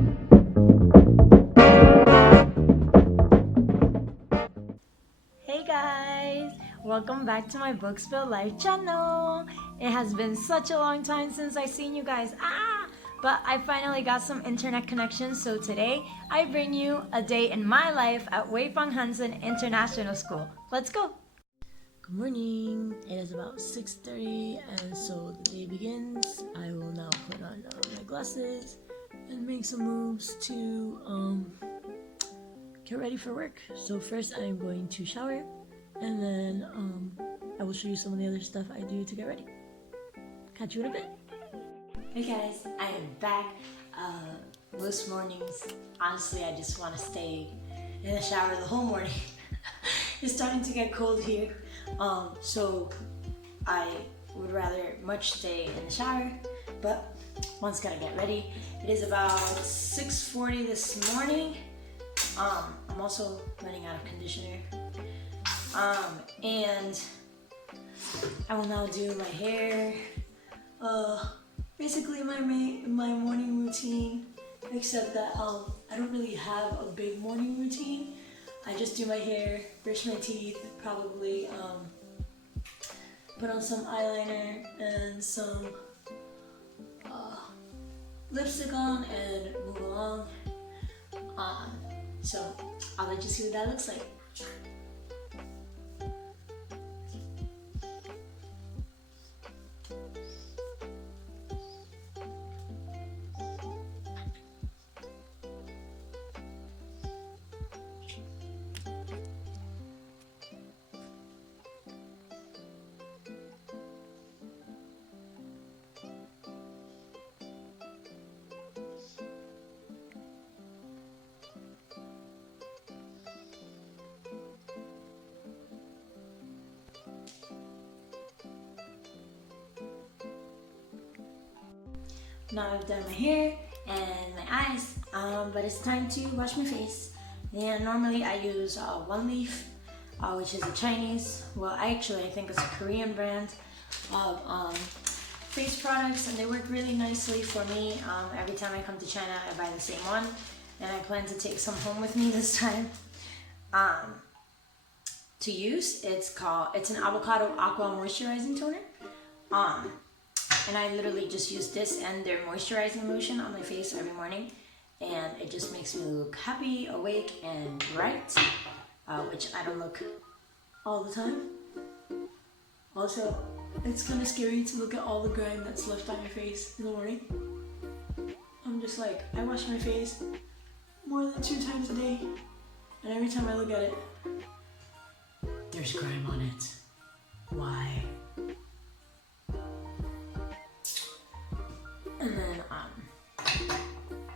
Hey guys! Welcome back to my Book Spill Life channel! It has been such a long time since I've seen you guys. But I finally got some internet connection, so today I bring you a day in my life at Weifang Hansen International School. Let's go! Good morning. It is about 6:30 and so the day begins. I will now put on my glasses and make some moves to get ready for work. So first I'm going to shower and then I will show you some of the other stuff I do to get ready. Catch you in a bit. Hey guys, I am back. Most mornings, honestly, I just want to stay in the shower the whole morning. It's starting to get cold here, so I would rather much stay in the shower, but one's gotta get ready. It is about 6:40 this morning. I'm also running out of conditioner, and I will now do my hair. Basically my morning routine, except that I don't really have a big morning routine. I just do my hair, brush my teeth, probably put on some eyeliner and some lipstick on and move along. So I'll let you see what that looks like. Now I've done my hair and my eyes, but it's time to wash my face. And normally I use One Leaf, which is a Chinese, well I think it's a Korean brand of face products, and they work really nicely for me. Every time I come to China I buy the same one, and I plan to take some home with me this time. To use, it's an avocado aqua moisturizing toner. And I literally just use this and their moisturizing lotion on my face every morning, and it just makes me look happy, awake, and bright, which I don't look all the time. Also, it's kind of scary to look at all the grime that's left on your face in the morning. I'm just like, I wash my face more than 2 times a day, and every time I look at it, there's grime on it. Why? And then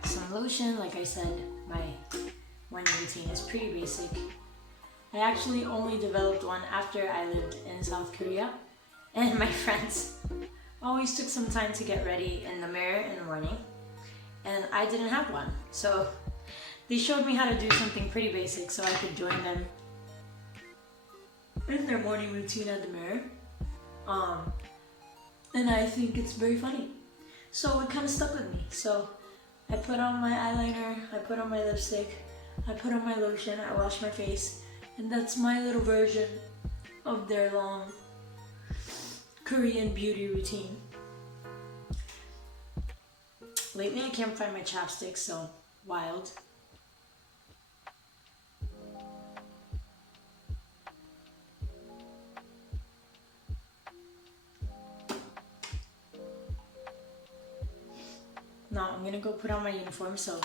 some lotion. Like I said, my morning routine is pretty basic. I actually only developed one after I lived in South Korea, and my friends always took some time to get ready in the mirror in the morning, and I didn't have one. So they showed me how to do something pretty basic so I could join them in their morning routine at the mirror. And I think it's very funny. So it kind of stuck with me. So I put on my eyeliner, I put on my lipstick, I put on my lotion, I wash my face, and that's my little version of their long Korean beauty routine. Lately I can't find my chapsticks, so wild. Now I'm gonna go put on my uniform, so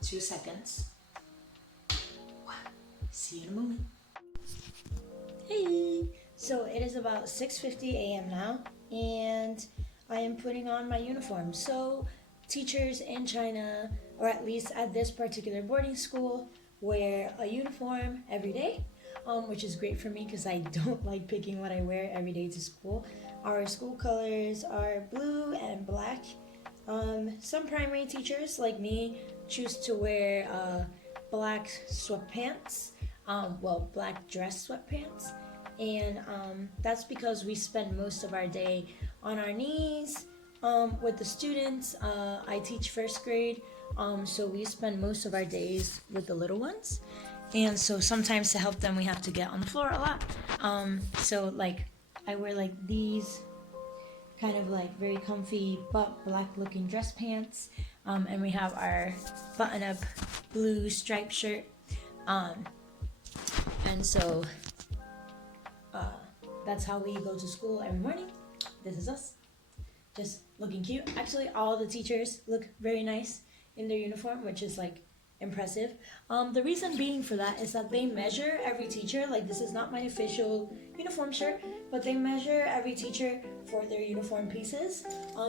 2 seconds. See you in a moment. Hey! So it is about 6:50 a.m. now, and I am putting on my uniform. So teachers in China, or at least at this particular boarding school, wear a uniform every day, which is great for me because I don't like picking what I wear every day to school. Our school colors are blue and black. Some primary teachers, like me, choose to wear black sweatpants, black dress sweatpants, and that's because we spend most of our day on our knees, With the students, I teach first grade, so we spend most of our days with the little ones. And so sometimes to help them, we have to get on the floor a lot. So like I wear like these kind of like very comfy but black looking dress pants. And we have our button up blue striped shirt. And so that's how we go to school every morning. This is us, just looking cute. Actually, all the teachers look very nice in their uniform, which is like impressive. The reason being for that is that they measure every teacher. Like, this is not my official uniform shirt, but they measure every teacher for their uniform pieces.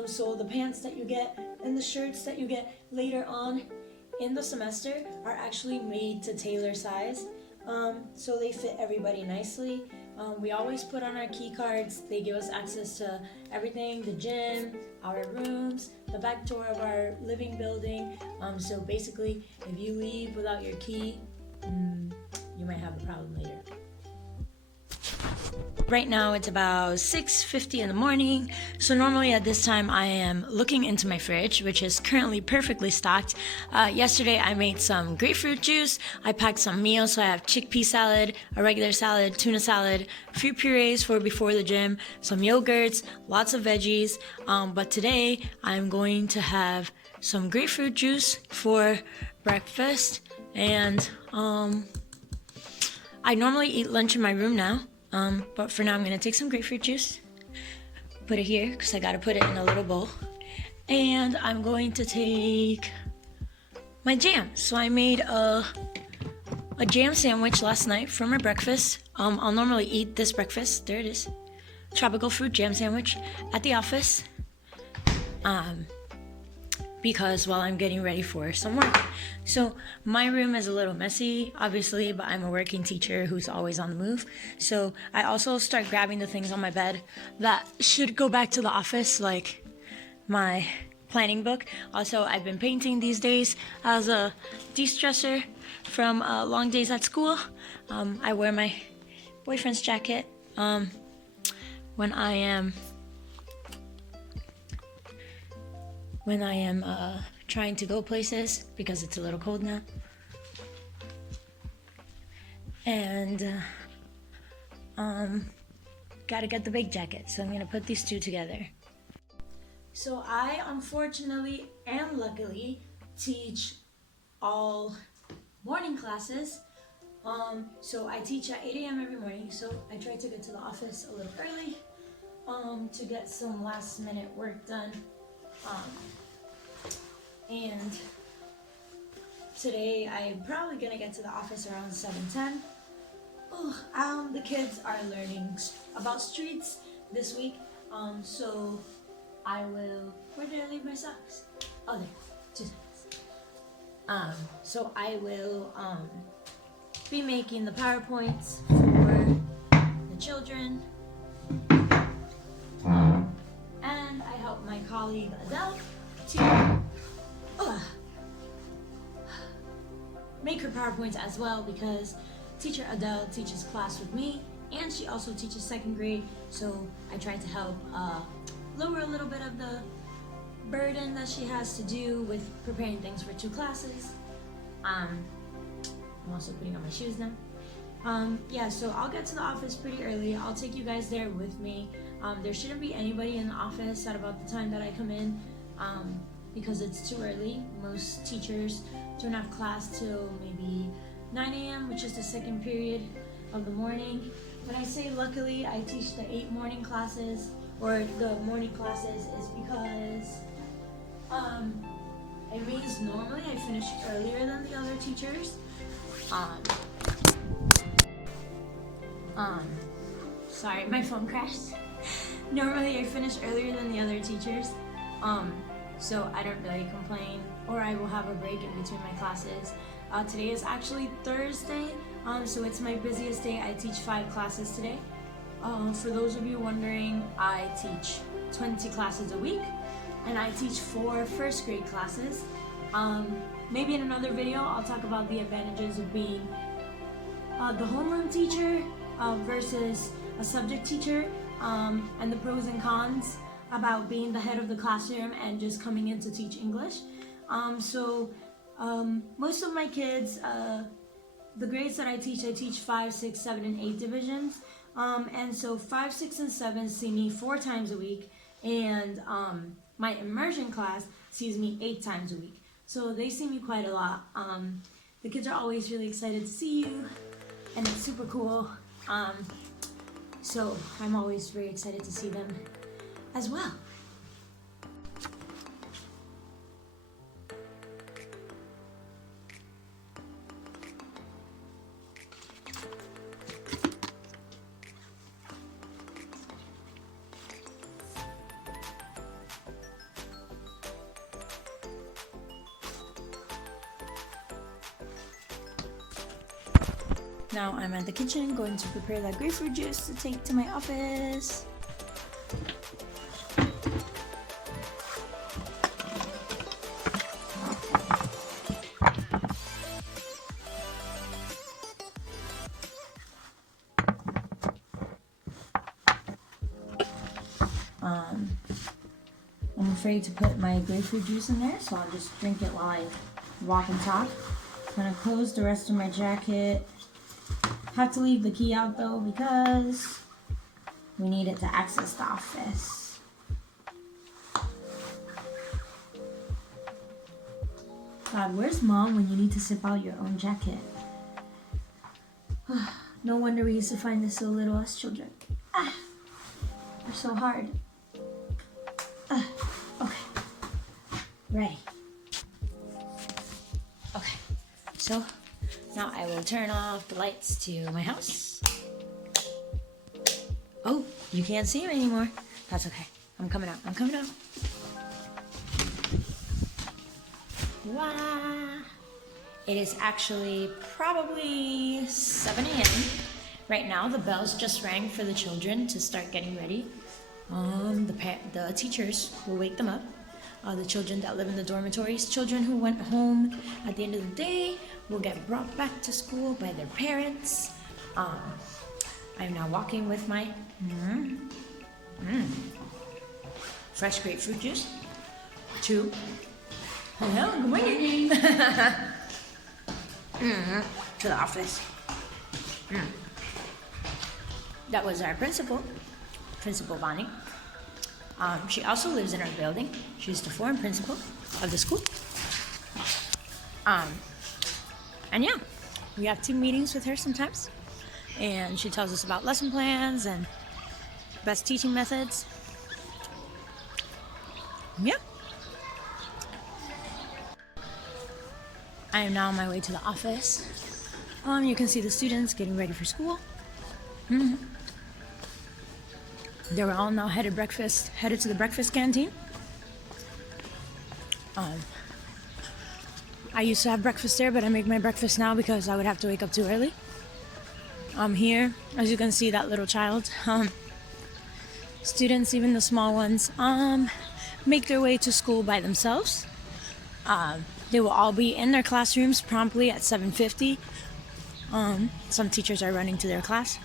So the pants that you get and the shirts that you get later on in the semester are actually made to tailor size. So they fit everybody nicely. We always put on our key cards. They give us access to everything, the gym, our rooms, the back door of our living building. So basically, if you leave without your key, you might have a problem later. Right now it's about 6:50 in the morning, so normally at this time I am looking into my fridge, which is currently perfectly stocked. Yesterday I made some grapefruit juice, I packed some meals, so I have chickpea salad, a regular salad, tuna salad, a few purees for before the gym, some yogurts, lots of veggies, but today I'm going to have some grapefruit juice for breakfast, and I normally eat lunch in my room now. But for now, I'm gonna take some grapefruit juice, put it here, because I gotta put it in a little bowl. And I'm going to take my jam. So I made a jam sandwich last night for my breakfast. I'll normally eat this breakfast, there it is, tropical fruit jam sandwich at the office. Because while I'm getting ready for some work. So my room is a little messy, obviously, but I'm a working teacher who's always on the move. So I also start grabbing the things on my bed that should go back to the office, like my planning book. Also, I've been painting these days as a de-stressor from long days at school. I wear my boyfriend's jacket when I am trying to go places because it's a little cold now. And gotta get the big jacket, so I'm gonna put these two together. So I unfortunately and luckily teach all morning classes. So I teach at 8 a.m. every morning, so I try to get to the office a little early to get some last minute work done. And today I'm probably gonna get to the office around 7:10. The kids are learning about streets this week, so I will, where did I leave my socks? Oh, there, 2 seconds. So I will be making the PowerPoints for the children, and I help my colleague Adele to make her PowerPoints as well, because teacher Adele teaches class with me, and she also teaches 2nd grade, so I try to help lower a little bit of the burden that she has to do with preparing things for 2 classes. I'm also putting on my shoes now. Yeah, so I'll get to the office pretty early. I'll take you guys there with me. There shouldn't be anybody in the office at about the time that I come in, because it's too early. Most teachers don't have class till maybe 9 a.m., which is the 2nd period of the morning. When I say luckily I teach the 8 morning classes, or the morning classes, is because it means normally I finish earlier than the other teachers. Sorry, my phone crashed. Normally I finish earlier than the other teachers, so I don't really complain, or I will have a break in between my classes. Today is actually Thursday, so it's my busiest day. I teach 5 classes today. For those of you wondering, I teach 20 classes a week, and I teach 4 first grade classes. Maybe in another video I'll talk about the advantages of being the homeroom teacher versus a subject teacher, and the pros and cons about being the head of the classroom and just coming in to teach English. Most of my kids, the grades that I teach 5, 6, 7, and 8 divisions. And so 5, 6, and 7 see me 4 times a week, and my immersion class sees me 8 times a week. So they see me quite a lot. The kids are always really excited to see you, and it's super cool. So I'm always very excited to see them as well. Now I'm at the kitchen going to prepare that grapefruit juice to take to my office. I'm afraid to put my grapefruit juice in there, so I'll just drink it while I walk and talk. I'm gonna close the rest of my jacket. Have to leave the key out though because we need it to access the office. God, where's Mom when you need to zip out your own jacket? No wonder we used to find this so little as children. We're so hard. Okay, ready. Okay, so now I will turn off the lights to my house. Oh, you can't see me anymore. That's okay. I'm coming out. I'm coming out. Wow. It is actually probably 7 a.m. Right now. The bells just rang for the children to start getting ready. The teachers will wake them up. The children that live in the dormitories, children who went home at the end of the day will get brought back to school by their parents. I'm now walking with my fresh grapefruit juice to hello, good morning. To the office. That was our principal Bonnie. She also lives in our building. She's the foreign principal of the school. And yeah, we have team meetings with her sometimes. And she tells us about lesson plans and best teaching methods. Yeah. I am now on my way to the office. You can see the students getting ready for school. They were all now headed to the breakfast canteen. I used to have breakfast there, but I make my breakfast now because I would have to wake up too early. Here, as you can see, that little child. Students, even the small ones, make their way to school by themselves. They will all be in their classrooms promptly at 7:50. Some teachers are running to their class.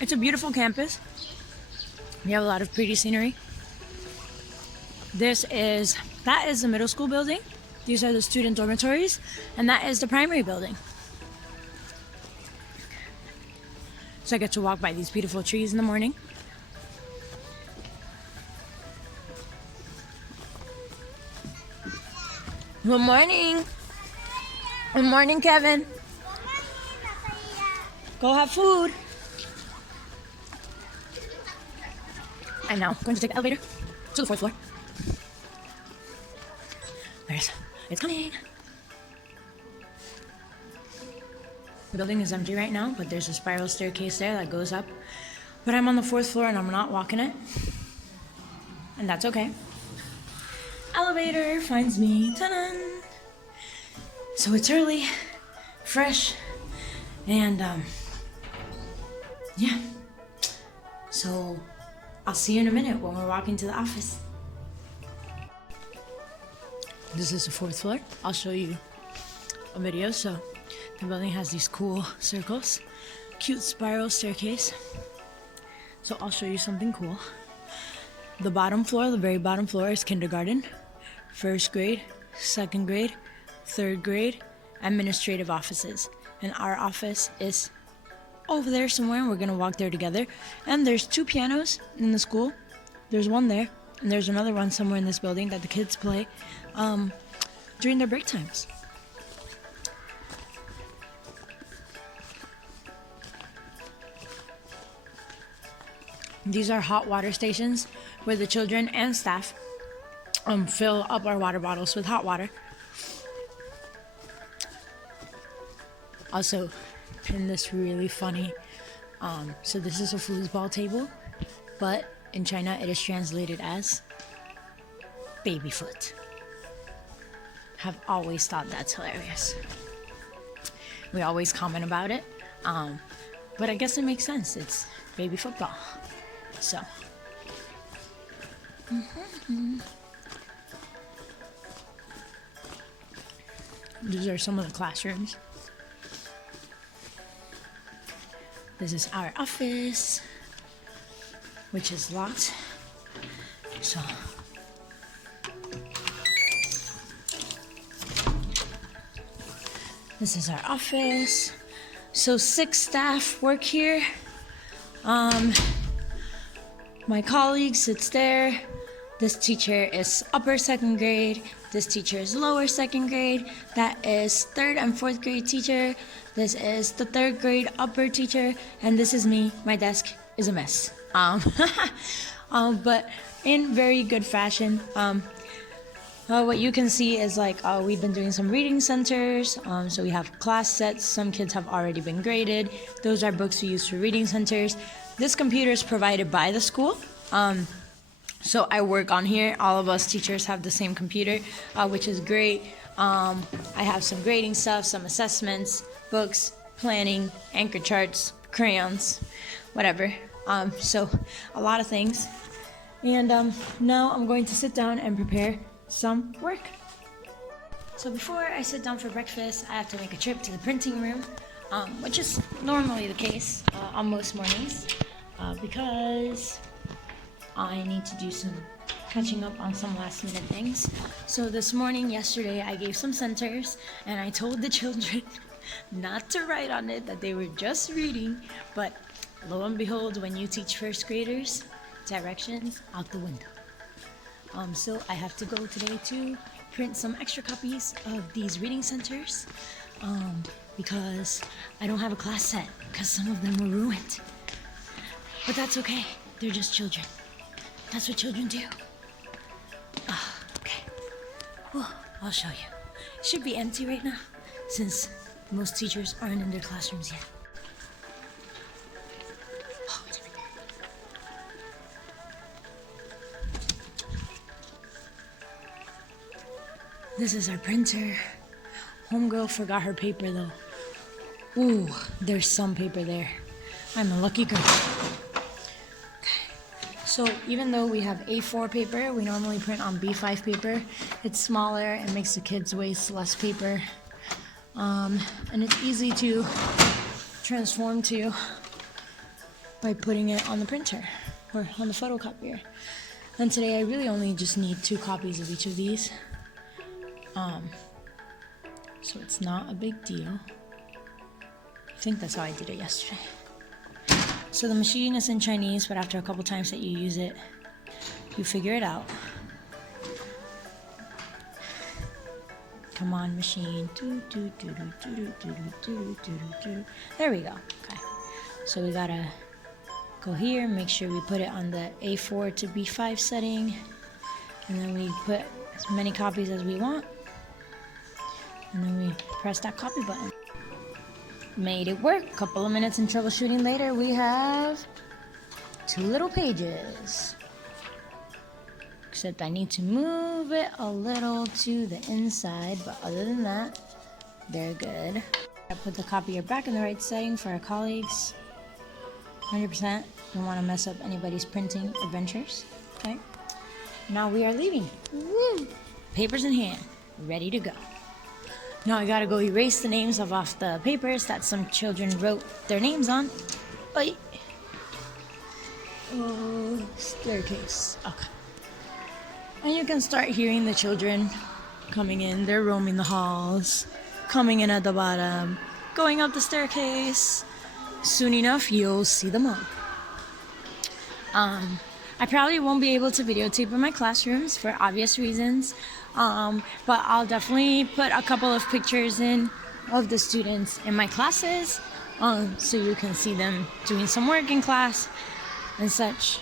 It's a beautiful campus. We have a lot of pretty scenery. That is the middle school building. These are the student dormitories, and that is the primary building. So I get to walk by these beautiful trees in the morning. Good morning. Good morning, Kevin. Go have food. I'm now going to take the elevator to the 4th floor. It's coming. The building is empty right now, but there's a spiral staircase there that goes up. But I'm on the 4th floor and I'm not walking it. And that's okay. Elevator finds me. Ta-da! So it's early, fresh, and yeah. So I'll see you in a minute when we're walking to the office. This is the 4th floor. I'll show you a video. So the building has these cool circles. cute spiral staircase. So I'll show you something cool. The bottom floor, the very bottom floor is kindergarten, first grade, second grade, third grade, administrative offices. And our office is over there somewhere, and we're gonna walk there together. And there's 2 pianos in the school. There's one there, and there's another one somewhere in this building that the kids play during their break times. These are hot water stations where the children and staff fill up our water bottles with hot water. Also, in this really funny, so this is a foosball table, but in China it is translated as baby foot. Have always thought that's hilarious. We always comment about it, but I guess it makes sense. It's baby football. So, these are some of the classrooms. This is our office, which is locked. So, this is our office. So 6 staff work here. My colleague sits there. This teacher is upper 2nd grade. This teacher is lower 2nd grade. That is 3rd and 4th grade teacher. This is the 3rd grade upper teacher. And this is me. My desk is a mess. But in very good fashion. What you can see is we've been doing some reading centers. So we have class sets. Some kids have already been graded. Those are books we use for reading centers. This computer is provided by the school. So I work on here. All of us teachers have the same computer, which is great. I have some grading stuff, some assessments, books, planning, anchor charts, crayons, whatever. So a lot of things. And now I'm going to sit down and prepare some work. So before I sit down for breakfast, I have to make a trip to the printing room, which is normally the case on most mornings, because I need to do some catching up on some last minute things. So yesterday, I gave some centers, and I told the children not to write on it, that they were just reading, but lo and behold, when you teach first graders, directions out the window. So I have to go today to print some extra copies of these reading centers, because I don't have a class set, because some of them were ruined. But that's okay, they're just children. That's what children do. Okay. Well, I'll show you. It should be empty right now, since most teachers aren't in their classrooms yet. Oh, it's right there. This is our printer. Homegirl forgot her paper though. Ooh, there's some paper there. I'm a lucky girl. So even though we have A4 paper, we normally print on B5 paper. It's smaller, it makes the kids waste less paper. And it's easy to transform to by putting it on the printer or on the photocopier. And today I really only just need 2 copies of each of these. So it's not a big deal. I think that's how I did it yesterday. So the machine is in Chinese, but after a couple times that you use it, you figure it out. Come on, machine. There we go. Okay. So we gotta go here, make sure we put it on the A4 to B5 setting, and then we put as many copies as we want, and then we press that copy button. Made it work. A couple of minutes in troubleshooting later, we have 2 little pages. Except I need to move it a little to the inside, but other than that, they're good. I put the copier back in the right setting for our colleagues. 100%. Don't want to mess up anybody's printing adventures. Okay. Now we are leaving. Woo! Papers in hand, ready to go. Now I gotta go erase the names off the papers that some children wrote their names on. Oi. Oh, staircase. Okay. And you can start hearing the children coming in. They're roaming the halls, coming in at the bottom, going up the staircase. Soon enough, you'll see them all. I probably won't be able to videotape in my classrooms for obvious reasons, but I'll definitely put a couple of pictures in of the students in my classes, so you can see them doing some work in class and such.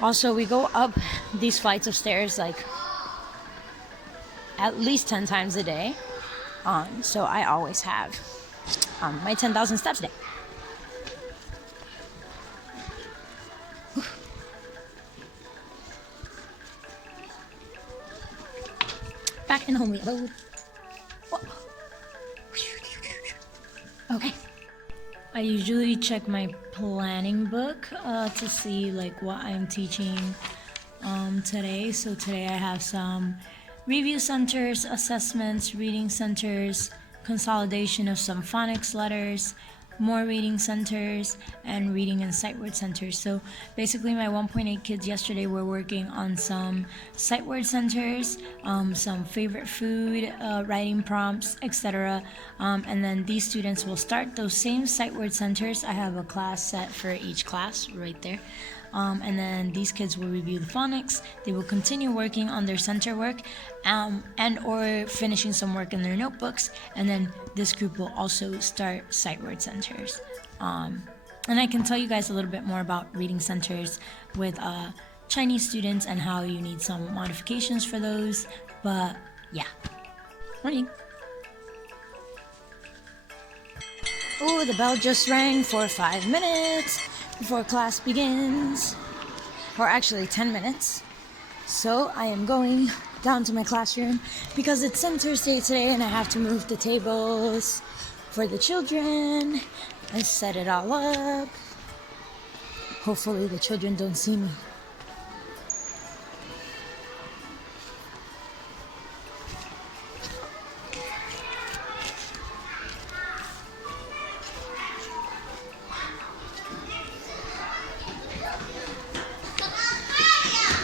Also, we go up these flights of stairs like at least 10 times a day, so I always have my 10,000 steps a day. Back in home abode. Okay. I usually check my planning book to see like what I'm teaching today. So today I have some review centers, assessments, reading centers, consolidation of some phonics letters, more reading centers, and reading and sight word centers. So basically my 1.8 kids yesterday were working on some sight word centers, some favorite food, writing prompts, etc. And then these students will start those same sight word centers. I have a class set for each class right there. And then these kids will review the phonics. They will continue working on their center work and or finishing some work in their notebooks. And then this group will also start sight word centers. And I can tell you guys a little bit more about reading centers with Chinese students and how you need some modifications for those. But yeah. Morning. Oh, the bell just rang for 5 minutes before class begins, or actually 10 minutes. So I am going down to my classroom because it's Center's Day today and I have to move the tables for the children and set it all up. Hopefully the children don't see me.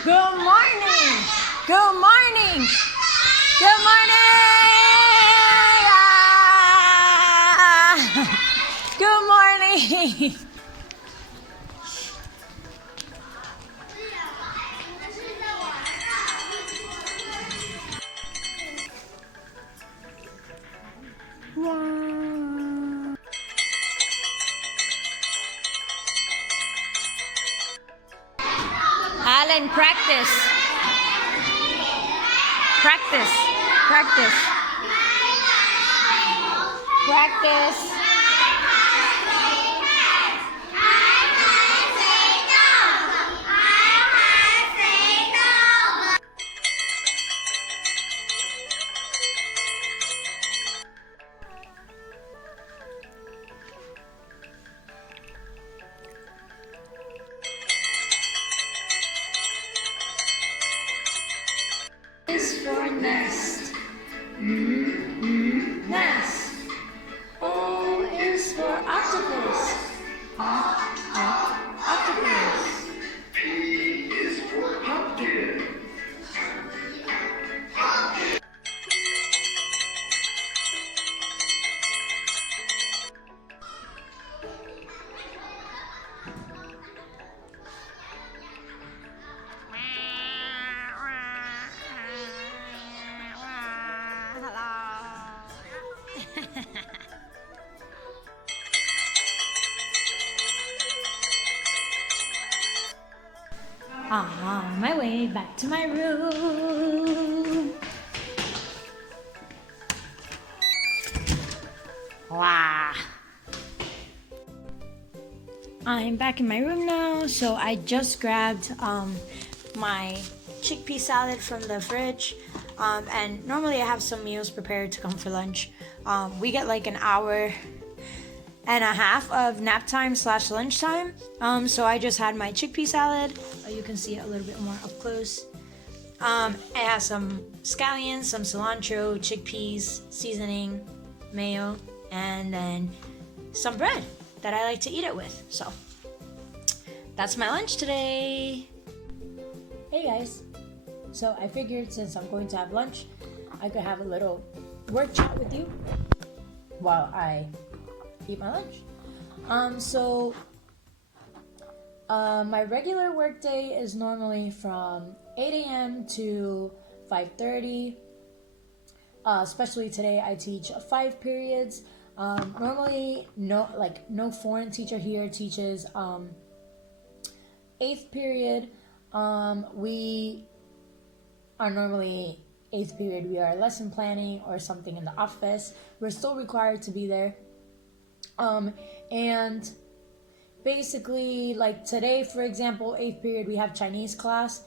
Good morning! Good morning! Good morning! Good morning! Alan, practice. Practice. Practice. Practice. Is for nest. Nest. O is for octopus. Octopus. P is for pumpkin. On my way back to my room. Wow. I'm back in my room now, so I just grabbed my chickpea salad from the fridge, and normally I have some meals prepared to come for lunch. We get like an hour and a half of nap time / lunch time, so I just had my chickpea salad. You can see it a little bit more up close. It has some scallions, some cilantro, chickpeas, seasoning, mayo, and then some bread that I like to eat it with. So that's my lunch today. Hey guys. So I figured since I'm going to have lunch, I could have a little work chat with you while I eat my lunch. My regular work day is normally from 8 a.m. to 5:30. Especially today, I teach 5 periods. Normally, no foreign teacher here teaches 8th period. We are normally 8th period. We are lesson planning or something in the office. We're still required to be there. And basically, like today, for example, 8th period, we have Chinese class.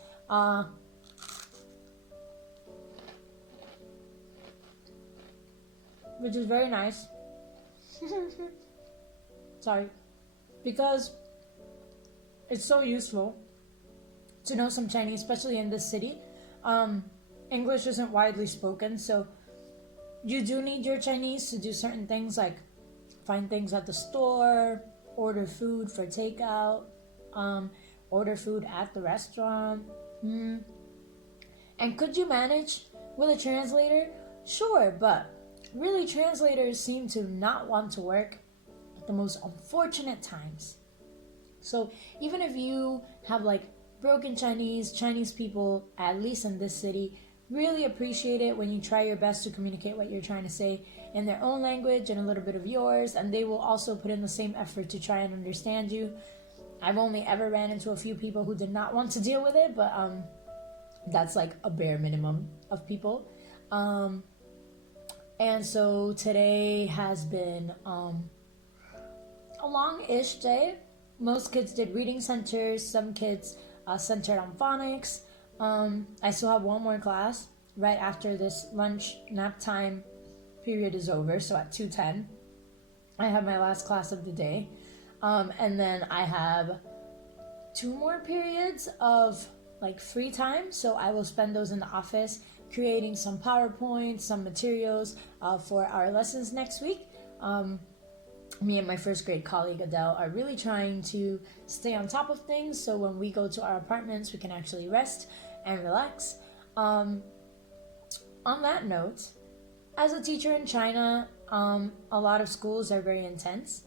Which is very nice. Sorry. Because it's so useful to know some Chinese, especially in this city. English isn't widely spoken, so you do need your Chinese to do certain things like find things at the store, order food for takeout, order food at the restaurant. And could you manage with a translator? Sure, but really translators seem to not want to work at the most unfortunate times. So even if you have like broken Chinese people, at least in this city, really appreciate it when you try your best to communicate what you're trying to say in their own language and a little bit of yours, and they will also put in the same effort to try and understand you. I've only ever ran into a few people who did not want to deal with it, but that's like a bare minimum of people. And so today has been a long-ish day. Most kids did reading centers, some kids centered on phonics. I still have one more class right after this lunch nap time period is over, so at 2:10 I have my last class of the day. And then I have 2 more periods of like free time, so I will spend those in the office creating some PowerPoints, some materials for our lessons next week. Me and my first grade colleague Adele are really trying to stay on top of things, so when we go to our apartments we can actually rest and relax. On that note, as a teacher in China, a lot of schools are very intense,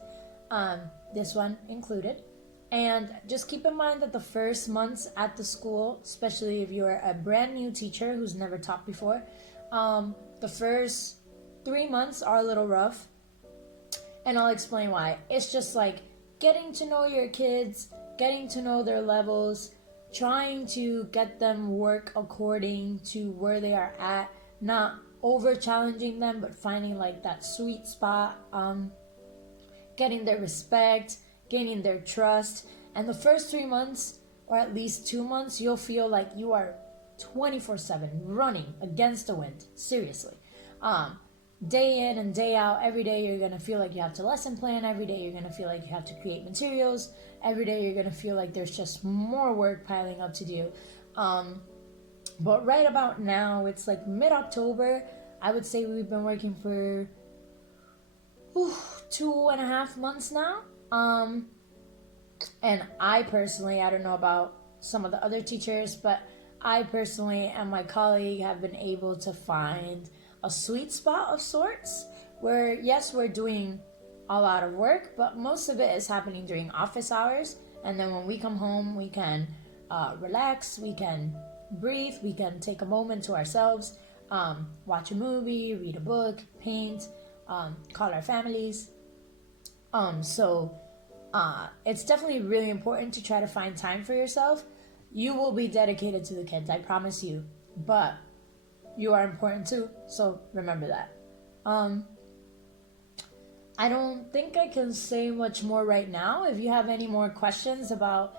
this one included. And just keep in mind that the first months at the school, especially if you're a brand new teacher who's never taught before, the first 3 months are a little rough. And I'll explain why. It's just like getting to know your kids, getting to know their levels, trying to get them work according to where they are at, not over challenging them, but finding like that sweet spot, getting their respect, gaining their trust. And the first 3 months, or at least 2 months, you'll feel like you are 24/7 running against the wind. Seriously. Day in and day out, every day you're going to feel like you have to lesson plan. Every day you're going to feel like you have to create materials. Every day you're going to feel like there's just more work piling up to do. But right about now, it's like mid-October. I would say we've been working for 2.5 months now. And I personally, I don't know about some of the other teachers, but I personally and my colleague have been able to find a sweet spot of sorts where, yes, we're doing a lot of work, but most of it is happening during office hours. And then when we come home, we can relax, we can breathe, we can take a moment to ourselves, watch a movie, read a book, paint, call our families. So it's definitely really important to try to find time for yourself. You will be dedicated to the kids, I promise you, but you are important too, so remember that. I don't think I can say much more right now. If you have any more questions about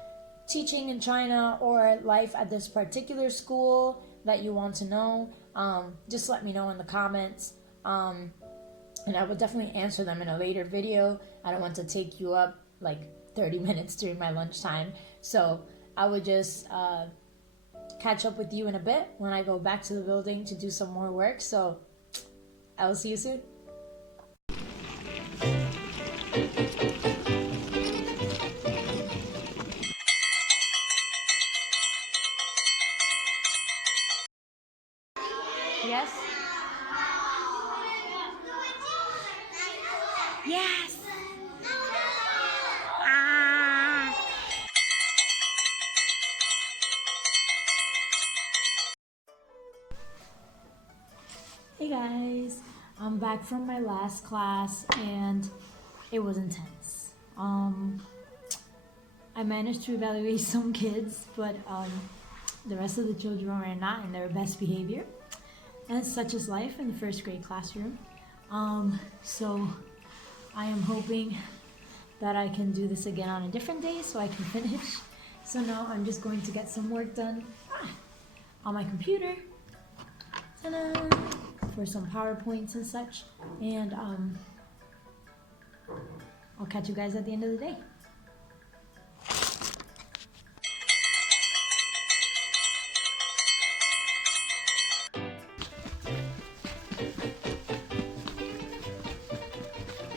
teaching in China or life at this particular school that you want to know, just let me know in the comments. And I will definitely answer them in a later video. I don't want to take you up like 30 minutes during my lunchtime. So I would just catch up with you in a bit when I go back to the building to do some more work. So I will see you soon. Yes? Yes! Ah! Hey guys, I'm back from my last class and it was intense. I managed to evaluate some kids, but the rest of the children were not in their best behavior. And such is life in the first grade classroom. So I am hoping that I can do this again on a different day so I can finish. So now I'm just going to get some work done on my computer. Ta-da! For some PowerPoints and such. And I'll catch you guys at the end of the day.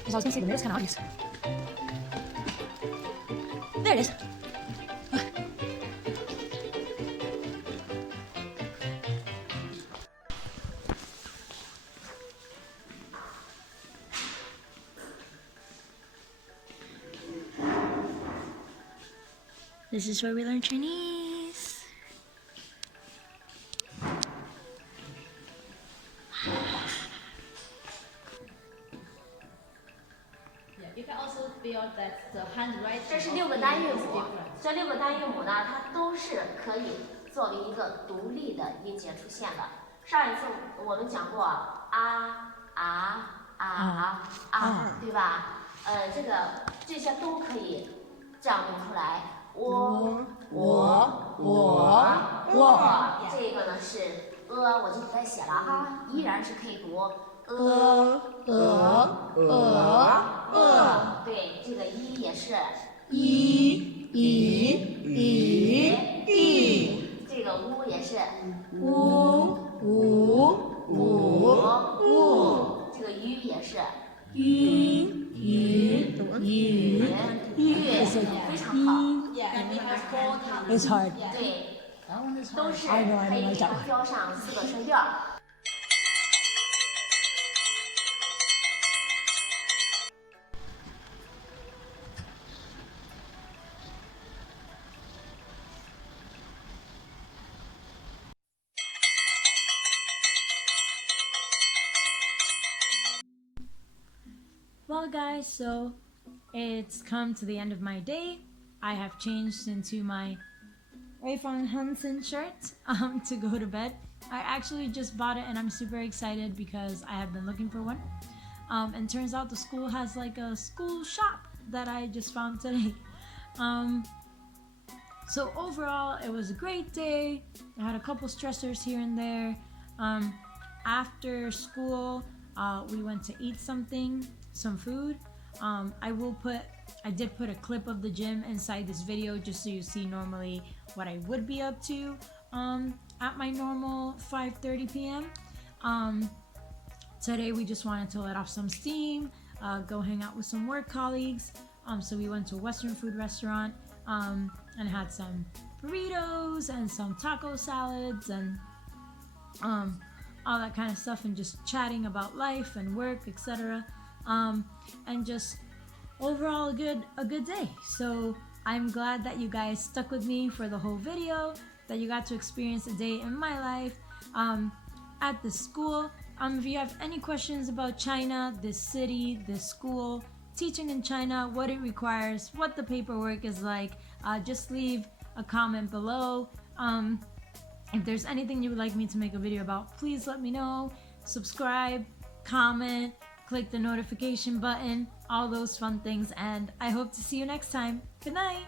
I was gonna say the mirror's kind of obvious. There it is. This is where we learn Chinese. You can also feel that the handwriting. 这是6个单韵母，这6个单韵母呢，它都是可以作为一个独立的音节出现的。上一次我们讲过对吧？这些都可以这样读出来。我，这个呢是我就不再写了哈，依然是可以读。对，这个一也是这个乌也是这个鱼也是非常好。It's hard. 对，都是可以给它标上4个声调。Well guys, so it's come to the end of my day. I have changed into my Weifang Hansen shirt to go to bed. I actually just bought it and I'm super excited because I have been looking for one. And turns out the school has like a school shop that I just found today. So overall, it was a great day. I had a couple stressors here and there. After school, we went to eat some food. I did put a clip of the gym inside this video just so you see normally what I would be up to at my normal 5:30 p.m. Today we just wanted to let off some steam, go hang out with some work colleagues. So we went to a Western food restaurant and had some burritos and some taco salads and all that kind of stuff, and just chatting about life and work, etc. And just overall a good day. So I'm glad that you guys stuck with me for the whole video, that you got to experience a day in my life at the school. If you have any questions about China, this city, this school, teaching in China, what it requires, what the paperwork is like, just leave a comment below. If there's anything you would like me to make a video about, please let me know. Subscribe, comment, click the notification button, all those fun things, and I hope to see you next time. Good night!